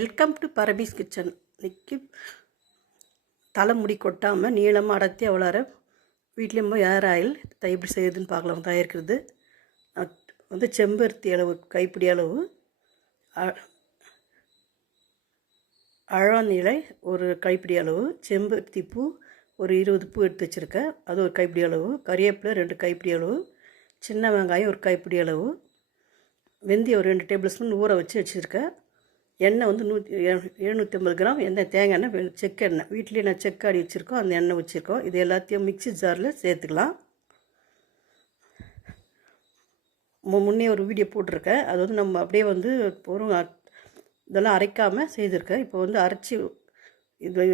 Welcome to பரபீஸ் kitchen. இன்னைக்கு தலைமுடி கொட்டாமல் நீளமாக அடர்த்தி வளர வீட்லேயும் ஏர் ஆயில் எப்படி செய்யுதுன்னு பார்க்கலாம். தயாரிக்கிறது வந்து செம்பருத்தி அளவு கைப்பிடி அளவு, அழாநிலை ஒரு கைப்பிடி அளவு, செம்பருத்தி பூ ஒரு 20 பூ எடுத்து வச்சுருக்கேன், அது ஒரு கைப்பிடி அளவு, கறிவேப்பிலை 2 கைப்பிடி அளவு, சின்ன வெங்காயம் ஒரு கைப்பிடி அளவு, வெந்தயம் ஒரு 2 டேபிள் ஸ்பூன் ஊற வச்சுருக்கேன். எண்ணெய் வந்து 750 கிராம் எண்ணெய், தேங்காய் எண்ணெய், செக்கெண்ணெய் வீட்லேயே நான் செக்காடி வச்சுருக்கோம், அந்த எண்ணெய் வச்சுருக்கோம். இது எல்லாத்தையும் மிக்சி ஜாரில் சேர்த்துக்கலாம். முன்னே ஒரு வீடியோ போட்டிருக்கேன், அது வந்து நம்ம அப்படியே வந்து இதெல்லாம் அரைக்காமல் செய்திருக்கேன். இப்போ வந்து அரைச்சி இது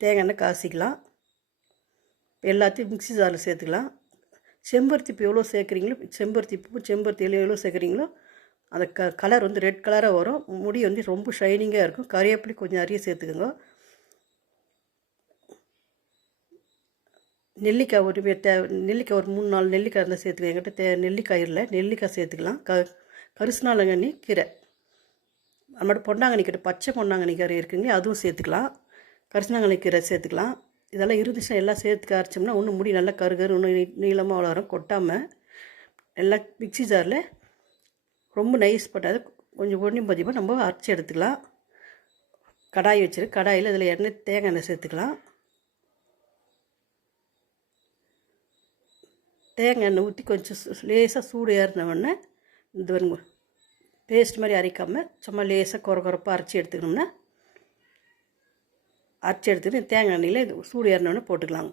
தேங்காய் எண்ணெய் காசிக்கலாம். எல்லாத்தையும் மிக்சி ஜாரில் சேர்த்துக்கலாம். செம்பருத்தி பூ எவ்வளோ சேர்க்குறீங்களோ, செம்பருத்தி பூ செம்பருத்தி இலை எவ்வளோ சேர்க்குறீங்களோ அந்த கலர் வந்து ரெட் கலராக வரும். முடி வந்து ரொம்ப ஷைனிங்காக இருக்கும். கறிவேப்பிலை கொஞ்சம் நிறைய சேர்த்துக்கோங்க. நெல்லிக்காய் நெல்லிக்காய் ஒரு 3-4 நெல்லிக்காய் இருந்தால் சேர்த்துக்கோங்க. என்கிட்ட நெல்லிக்காய் இல்லை, நெல்லிக்காய் சேர்த்துக்கலாம். கரிசனாலங்கண்ணி கீரை, அது மட்டும் பொன்னாங்கண்ணி கீரை, பச்சை பொன்னாங்கண்ணி கீரை இருக்குங்க, அதுவும் சேர்த்துக்கலாம். கரிசனாங்கண்ணி கீரை சேர்த்துக்கலாம். இதெல்லாம் இருந்துச்சுன்னா எல்லாம் சேர்த்துக்க அரைச்சோம்னா ஒன்று முடி நல்லா கருகரு இன்னும் நீளமாக வளரும், கொட்டாமல். எல்லாம் மிக்சி ஜாரில் ரொம்ப நைஸ் பண்ணாது, கொஞ்சம் ஒன்றும் பதிப்பாக நம்ம அரைச்சி எடுத்துக்கலாம். கடாய் வச்சுரு, கடாயில் அதில் தேங்காய் எண்ணெய் சேர்த்துக்கலாம். தேங்காய் எண்ணெய் ஊற்றி கொஞ்சம் லேசாக சூடு ஏறினவுடனே இந்த வருங்க பேஸ்ட் மாதிரி அரைக்காமல் சும்மா லேசாக குறப்பாக அரைச்சி எடுத்துக்கணும்னா அரைச்சி எடுத்துக்கிட்டு தேங்காய் எண்ணெயில் சூடு ஏறினவுடனே போட்டுக்கலாங்க.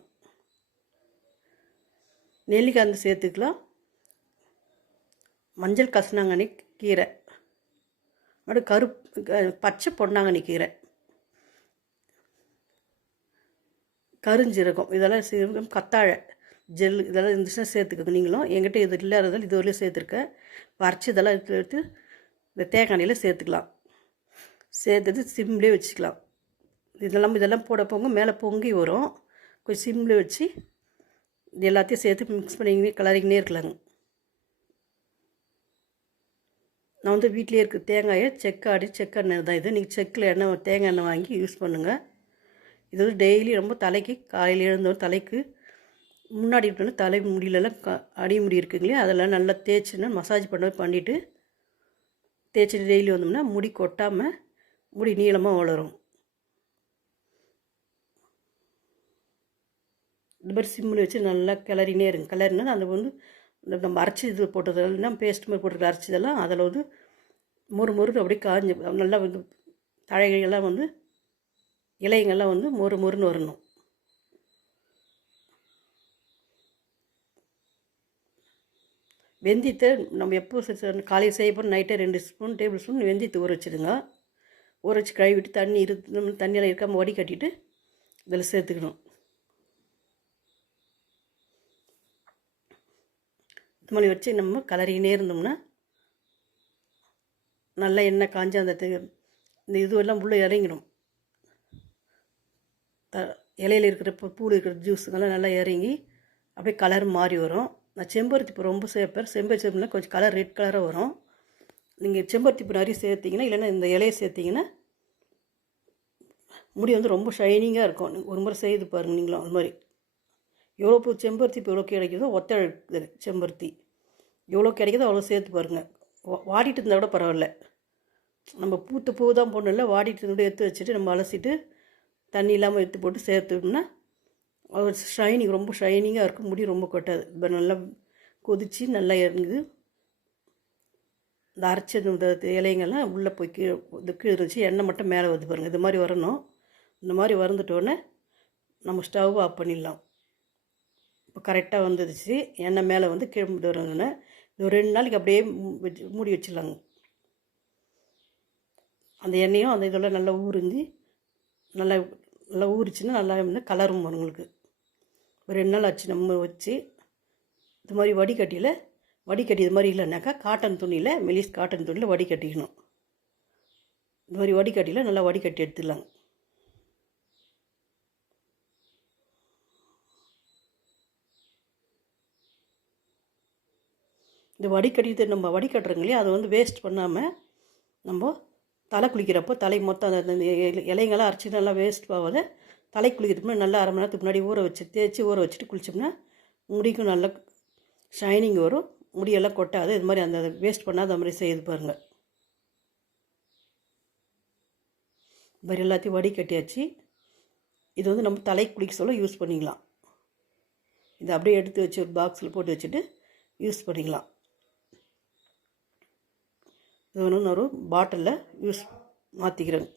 நெல்லிக்காய் வந்து சேர்த்துக்கலாம். மஞ்சள் கசனாங்கண்ணி கீரை, பச்சை பொன்னாங்கண்ணி கீரை, கருஞ்சீரகம், இதெல்லாம் கத்தாழை ஜெல், இதெல்லாம் இருந்துச்சுன்னா சேர்த்துக்கோங்க. நீங்களும் என்கிட்ட இது இல்லாததால் இது வரையிலும் சேர்த்துருக்கேன். பறிச்சு இதெல்லாம் எடுத்து இந்த தேங்காய் எண்ணெயில் சேர்த்துக்கலாம். சேர்த்துட்டு சிம்லேயே வச்சுக்கலாம். இதெல்லாம் போட போங்க மேலே பொங்கி வரும். கொஞ்சம் சிம்லேயே வச்சு இது எல்லாத்தையும் சேர்த்து மிக்ஸ் பண்ணிக்கினே கலரிங்கினே இருக்கலாங்க. நான் வந்து வீட்டிலே இருக்க தேங்காயை செக்கெண்ணெய் தான் இது. நீங்கள் செக்கில் தேங்காய் எண்ணெய் வாங்கி யூஸ் பண்ணுங்கள். இது வந்து டெய்லி ரொம்ப தலைக்கு காலையில் எழுந்தோம் தலைக்கு முன்னாடி இருக்கணும், தலை முடியலெல்லாம் அடி முடி இருக்குங்களே, அதெல்லாம் நல்லா தேய்ச்சின்னா மசாஜ் பண்ணிவிட்டு தேய்ச்சிட்டு டெய்லி வந்தோம்னா முடி கொட்டாமல் முடி நீளமாக வளரும். இந்த மாதிரி சிம்மில் வச்சு நல்லா கிளறினே இருங்க. கிளறினா அந்த வந்து இந்த நம்ம அரைச்சி இது போட்டதெல்லாம் பேஸ்ட் மாதிரி போட்டு அரைச்சதெல்லாம் அதில் வந்து மொறு அப்படியே காஞ்சி நல்லா வந்து தழைகள்லாம் வந்து இலைங்கள்லாம் வந்து மொறுன்னு வரணும். வெந்தயத்தை நம்ம எப்போ காலையில் செய்ய போகிறோம், நைட்டே 2 டேபிள் ஸ்பூன் வெந்தயத்தை ஊற வச்சுடுங்க. ஊற வச்சு கழுவிட்டு தண்ணியெல்லாம் இருக்காமல் வடி கட்டிட்டு இதில் சேர்த்துக்கணும். இது மாதிரி வச்சு நம்ம கலரினே இருந்தோம்னா நல்லா எண்ணெய் காஞ்சி அந்த இதுவெல்லாம் உள்ளே இறங்கிடும். இலையில் இருக்கிற பூவில் இருக்கிற ஜூஸுங்கெல்லாம் நல்லா இறங்கி அப்படியே கலர் மாறி வரும். நான் செம்பருத்தி பூ ரொம்ப சேர்ப்பேன். செம்பருத்தி பூனா கொஞ்சம் கலர் ரெட் கலராக வரும். நீங்கள் செம்பருத்தி பூ நிறைய சேர்த்திங்கன்னா, இல்லைன்னா இந்த இலையை சேர்த்திங்கன்னா முடி வந்து ரொம்ப ஷைனிங்காக இருக்கும். ஒரு முறை செய்து பாருங்கள் நீங்களும். அது மாதிரி எவ்வளோ பூ செம்பருத்தி பூ எவ்வளோ கிடைக்குதோ செம்பருத்தி எவ்வளோ கிடைக்குதோ அவ்வளோ சேர்த்து பாருங்கள். வாடிட்டு இருந்தால் கூட பரவாயில்ல. நம்ம பூத்த பூ தான் போடணும், இல்லை வாடிட்டு இருந்தால் எடுத்து வச்சுட்டு நம்ம அலசிட்டு தண்ணி இல்லாமல் எடுத்து போட்டு சேர்த்துட்டோம்னா அது ஷைனிங் ரொம்ப ஷைனிங்காக இருக்கும், முடி ரொம்ப கொட்டாது. இப்போ நல்லா கொதித்து நல்லா இறங்குது. இந்த அரைச்ச இந்த இலைங்கெல்லாம் உள்ளே போய் கீழே இருந்துச்சு, எண்ணெய் மட்டும் மேலே வந்து பாருங்கள். இது மாதிரி வரணும். இந்த மாதிரி வந்துட்டோன்னே நம்ம ஸ்டவ் ஆஃப் பண்ணிடலாம். இப்போ கரெக்டாக வந்துடுச்சு. எண்ணெய் மேலே வந்து கீழே வரணுன்னு ஒரு 2 நாளைக்கு அப்படியே மூடி வச்சிடலாங்க. அந்த எண்ணெயும் அந்த இதெல்லாம் நல்லா ஊறிஞ்சு நல்லா ஊறிச்சுன்னா நல்லா வந்து கலரும் வரும் உங்களுக்கு. ஒரு 2 நாள் ஆச்சு நம்ம வச்சு. இது மாதிரி வடிகட்டி இது மாதிரி இல்லைனாக்கா காட்டன் துணியில், மெலிஸ் காட்டன் துணியில் வடிகட்டிக்கணும். இது மாதிரி வடிகட்டியில் நல்லா வடிகட்டி எடுத்துடலாங்க. இந்த வடிகட்டிட்டு நம்ம வடிகட்டுறோங்க இல்லையா, அதை வந்து வேஸ்ட் பண்ணாமல் நம்ம தலை குளிக்கிறப்போ தலை மொத்தம் அந்த இலைங்கெல்லாம் அரைச்சி நல்லா வேஸ்ட் ஆகாத தலை குளிக்கிறதுக்கு முன்னாடி நல்லா 1/2 மணி நேரத்துக்கு முன்னாடி ஊற வச்சு தேய்ச்சி ஊற வச்சுட்டு குளித்தோம்னா முடிக்கும் நல்லா ஷைனிங் வரும், முடியெல்லாம் கொட்டாது. இது மாதிரி அந்த வேஸ்ட் பண்ணாத மாதிரி செய்து பாருங்கள். இது மாதிரி எல்லாத்தையும் வடிகட்டியாச்சு. இது வந்து நம்ம தலை குளிக்க சொல்ல யூஸ் பண்ணிக்கலாம். இதை அப்படியே எடுத்து வச்சு ஒரு பாக்ஸில் போட்டு வச்சுட்டு யூஸ் பண்ணிக்கலாம். இது ஒன்று ஒரு பாட்டிலில் மாற்றிக்கிறேங்க.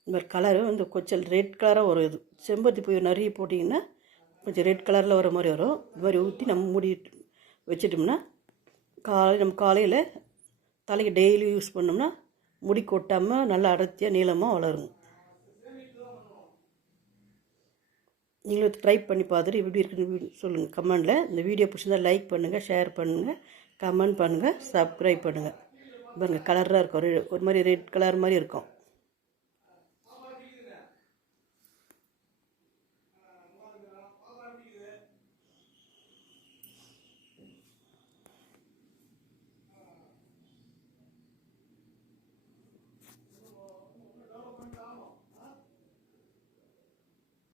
இந்த மாதிரி கலரு வந்து கொஞ்சம் ரெட் கலராக வரும். இது செம்பருத்தி பூ நிறைய போட்டிங்கன்னா கொஞ்சம் ரெட் கலரில் வர மாதிரி வரும். இது மாதிரி ஊற்றி நம்ம மூடி வச்சிட்டோம்னா நம்ம காலையில் தலைக்கு டெய்லி யூஸ் பண்ணோம்னா முடி கொட்டாமல் நல்லா அடர்த்தியாக நீளமாக வளருங்க. நீங்களும் ட்ரை பண்ணி பார்த்துட்டு எப்படி இருக்குன்னு சொல்லுங்கள் கமெண்டில். இந்த வீடியோ பிடிச்சிருந்தால் லைக் பண்ணுங்கள், ஷேர் பண்ணுங்கள், கமெண்ட் பண்ணுங்கள், சப்ஸ்கிரைப் பண்ணுங்கள். பாருங்கள் கலராக இருக்கும், ஒரு மாதிரி ரெட் கலர் மாதிரி இருக்கும்.